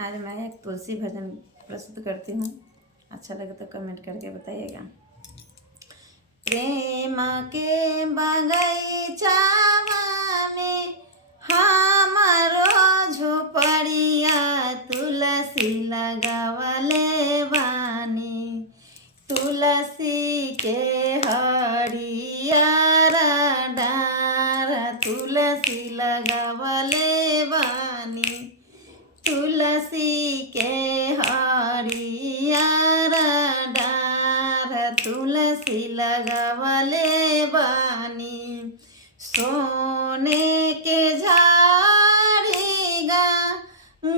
आज मैं एक तुलसी भजन प्रस्तुत करती हूँ। अच्छा लगे तो कमेंट करके बताइएगा। प्रेम के बगीचावा में हमारो झोपड़िया तुलसी लगावले बानी। तुलसी के हरियर डार तुलसी लगावले बानी। तुलसी के हरियर डार तुलसी लगावले बानी। सोने के झाड़ी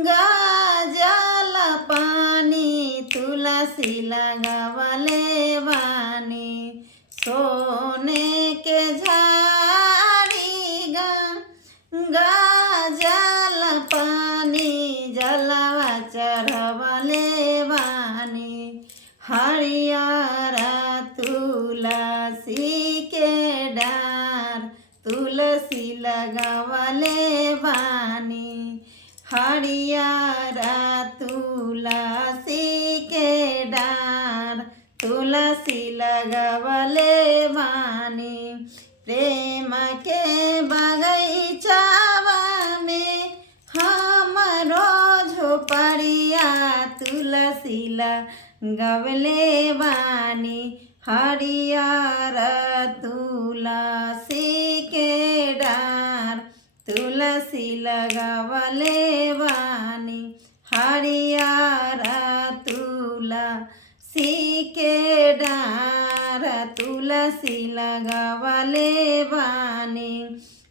गाजल पानी तुलसी लगावले बानी। सोने के झाड़ी गाजल पानी जलवा चढ़वले बानी। हरियर तुलसी के डार तुलसी लगावले बानी। हरियर तुलसी के डार तुलसी लगावले बानी। प्रेम के बगीचावा में हमरो झोपड़िया तुलसी लगावले बानी। हरियर तुलसी के डार तुलसी लगावले बानी। हरियर तुलसी के डार तुलसी लगावले बानी।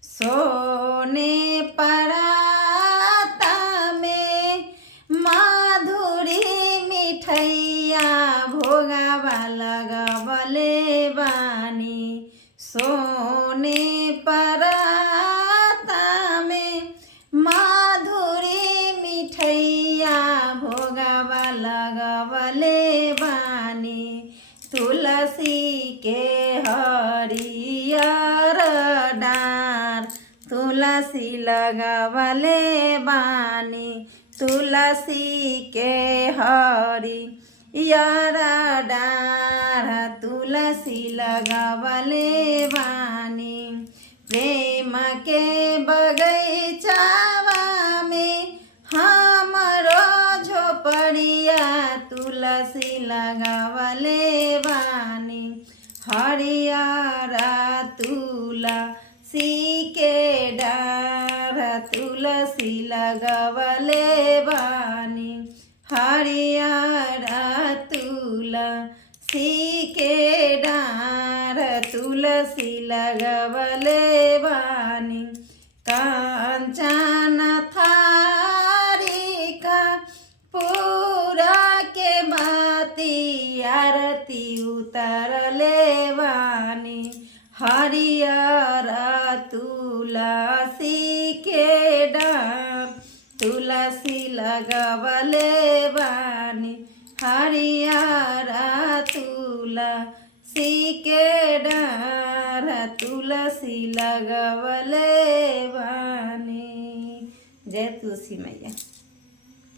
सोने पराता में माधुरी मिठैया भोगावा लगावले बानी। सोने पराता में माधुरी मिठैया भोगावा लगावले बानी। तुलसी के हरियर डार तुलसी लगावले बानी। तुलसी के हरियर डार तुलसी लगावले बानी। प्रेम के बगीचावा में हमरो झोपड़िया तुलसी लगावले बानी। हरियर तुलसी के डार तुलसी लगावले बानी। हरियर तुलसी के डार तुलसी लगावले बानी। कांचन थारी का पूरा के बाती आरती उतरले बानी। हरियर तुलसी के डार तुलसी लगावले बानी। हरियर तुलसी के डार तुलसी लगावले बानी। जय तुलसी मैया।